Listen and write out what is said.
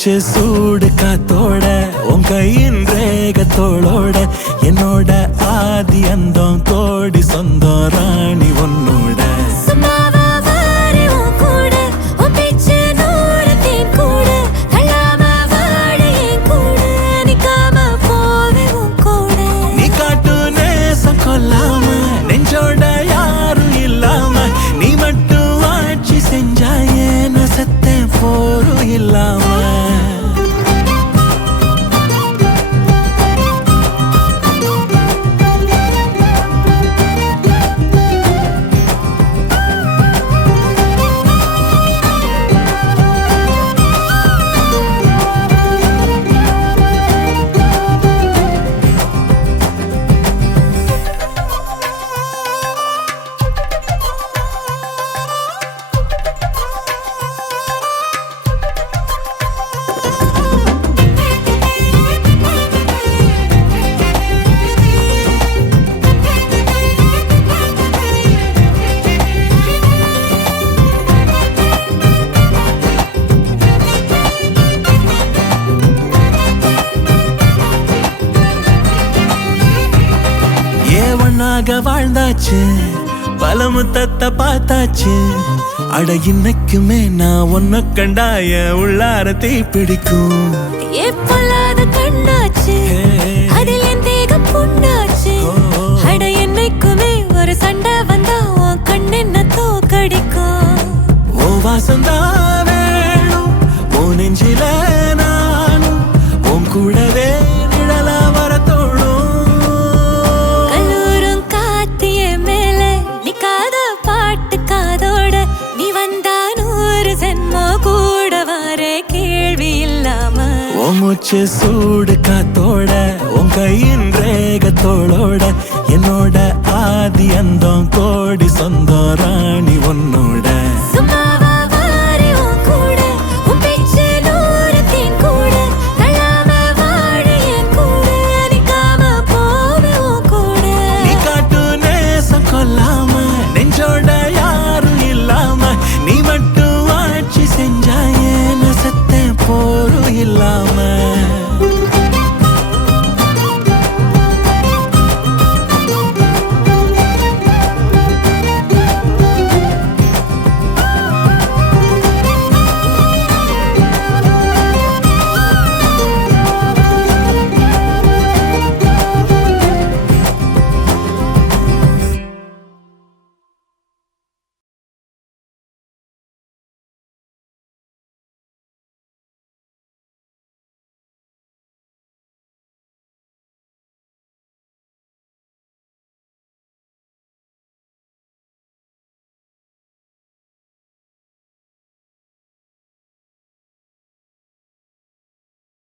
மூச்சு சூடு காத்தோட உன் கையின் ரேகத்தோளோட என்னோட ஆதி அந்தம் கோடி சொந்தம் ராணி உன்னோட நீ காட்டு நேசம் கொல்லாம நெஞ்சோட யாரும் இல்லாம நீ மட்டும் ஆட்சி செஞ்சாயே நான் செத்தேன் போரும் இல்லாம வாழ்ந்தாச்சு பல முத்தத்தை பார்த்தாச்சு அட இன்னைக்குமே நான் ஒன்ன கண்டாய உள்ளார தீ பிடிக்கும் எப்பொல்லாத கண்ணாச்சு அதில் என் தேகம் புண்ணாச்சு அட என்னைக்குமே ஒரு சண்டை வந்தா உன் கண்ணென்ன தோக்கடிக்கும் ஓ வாசந்தா வேணும் ஓ நெஞ்சில நானும் உன் கூடவே நிழலா வர தோணும் மூச்சு சூடு காத்தோட உன் கையின் ரேகத்தோளோட என்னோட ஆதி அந்தம் கோடி சொந்தம்